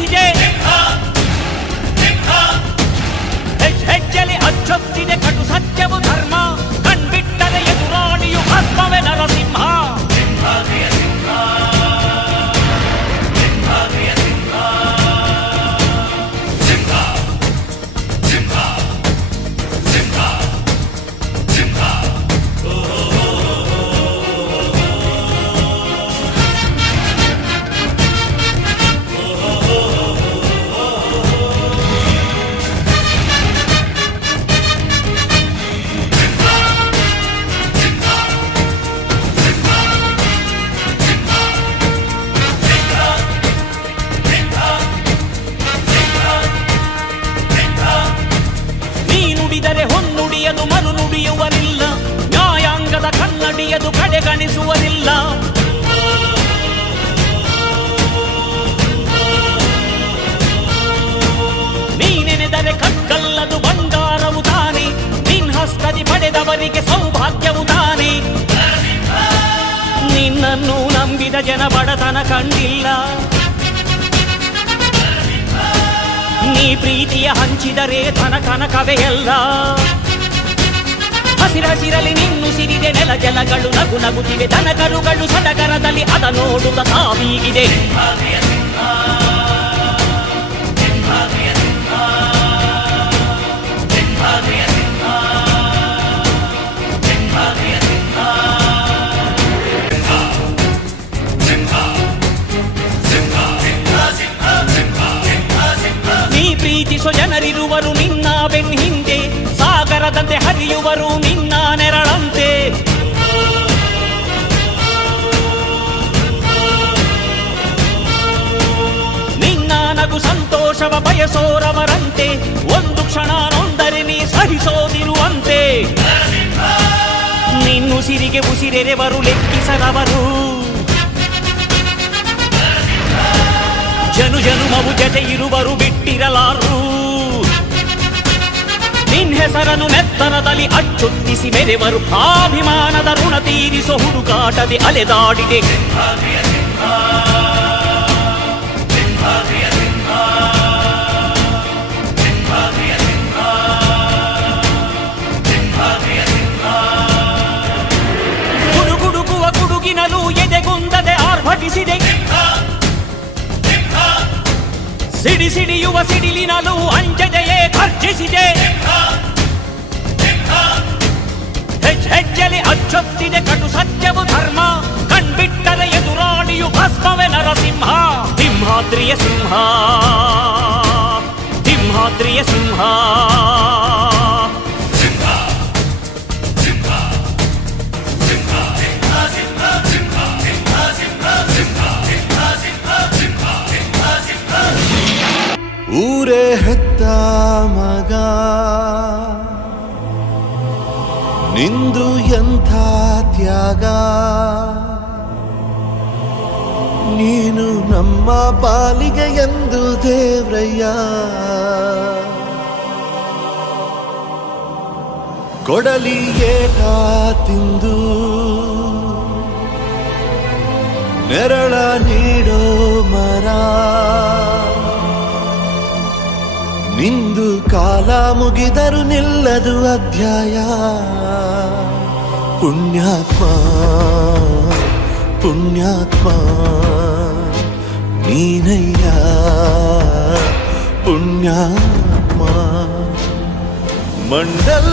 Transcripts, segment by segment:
ಬೆಳೆಸಿದೆ ಹೆಜ್ಜೆಲಿ ಅಚ್ಚೊತ್ತಿದೆ ಕಟು ಸತ್ಯವು ಧರ್ಮ ನುಡಿಯುವರಿಲ್ಲ ನ್ಯಾಯಾಂಗದ ಕನ್ನಡಿಯದು ಕಡೆಗಣಿಸುವರಿಲ್ಲ ನೀನೆನೆದರೆ ಕಕ್ಕಲ್ಲದು ಬಂಗಾರವು ತಾನೆ. ನಿನ್ ಹಸ್ತದಿ ಪಡೆದವರಿಗೆ ಸೌಭಾಗ್ಯವು ತಾನೆ. ನಿನ್ನನ್ನು ನಂಬಿದ ಜನ ಬಡತನ ಕಂಡಿಲ್ಲ. ನೀ ಪ್ರೀತಿಯ ಹಂಚಿದರೆ ಧನ ಕನಕವೇ ಎಲ್ಲ ಹಸಿರಸಿರಲಿ ನಿನ್ನು ಸಿರಿದೆ ನೆಲ ಜಲಗಳು ನಗು ನಗುತ್ತಿವೆ ದನ ಕರುಗಳು ಸಡಗರದಲ್ಲಿ ಅದ ನೋಡುತ್ತ ತಾವೀಗಿದೆ ನೀ ಪ್ರೀತಿಸೋ ಜನರಿರುವರು ನಿನ್ನ ಬೆನ್ ಹಿಂದೆ ಸಾಗರದಂತೆ ಹರಿಯುವರು ನಿನ್ನ ನೆರಳಂತೆ ನಿನ್ನ ನಗು ಸಂತೋಷವ ಬಯಸೋರವರಂತೆ ಒಂದು ಕ್ಷಣ ನೊಂದರೆ ನೀ ಸಹಿಸೋದಿರುವಂತೆ ನಿನ್ನುಸಿರಿಗೆ ಉಸಿರೆರೆವರು ಲೆಕ್ಕಿಸದವರು ಜನು ಜನುಮವು ಜತೆ ಇರುವರು ಬಿಟ್ಟಿರಲಾರು ನಿನ್ ಹೆಸರನ್ನು ನೆತ್ತರದಲ್ಲಿ ಅಚ್ಚೊತ್ತಿಸಿ ಮೆರೆವರು ಅಭಿಮಾನದ ಋಣ ತೀರಿಸೋ ಹುಡುಕಾಟದೆ ಅಲೆದಾಡಿದೆ ಗುಡುಗುಡುಗುವ ಗುಡುಗಿನಲು ಎದೆಗುಂದದೆ ಆರ್ಭಟಿಸಿದೆ ಸಿಡಿ ಸಿಡಿಯುವ ಸಿಡಿಲಿನಲು ಅಂಜದೆಯೇ ಗರ್ಜಿಸಿದೆ ಹೆಜ್ ಹೆಜ್ಜೆಲಿ ಅಚ್ಚೊತ್ತಿದೆ ಕಟು ಸತ್ಯವು ಧರ್ಮ ಕಣ್ಬಿಟ್ಟರೆ ಎದುರಾಳಿಯು ಭಸ್ಮವೇ ನರಸಿಂಹ ಸಿಂಹಾದ್ರಿಯ ಸಿಂಹ ಸಿಂಹಾದ್ರಿಯ ಸಿಂಹ ತ್ಯಾಗ. ನೀನು ನಮ್ಮ ಪಾಲಿಗೆ ಎಂದು ದೇವ್ರಯ್ಯ. ಕೊಡಲಿ ಏಟ ತಿಂದು. ನೆರಳ ನೀಡೋ ಮರ. ನಿಂದು ಕಾಲ ಮುಗಿದರು ನಿಲ್ಲದು ಅಧ್ಯಾಯ. పుణ్యాత్మా పుణ్యాత్మా నీనయ్యా. పుణ్యాత్మా మండల్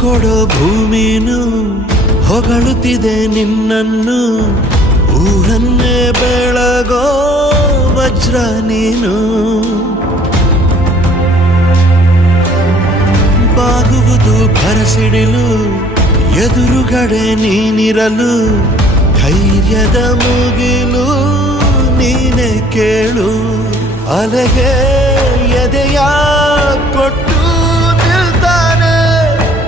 ಕೊಡೋ ಭೂಮಿನು, ಹೊಗಳುತ್ತಿದೆ ನಿನ್ನನ್ನು. ಊರನ್ನೇ ಬೆಳಗೋ ವಜ್ರ ನೀನು. ಬಾಗುವುದು ಭರಸಿಡಿಲು, ಎದುರುಗಡೆ ನೀನಿರಲು. ಧೈರ್ಯದ ಮುಗಿಲು ನೀನೆ ಕೇಳು, ಅಲೆಗೆ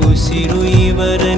உசிரு இவரை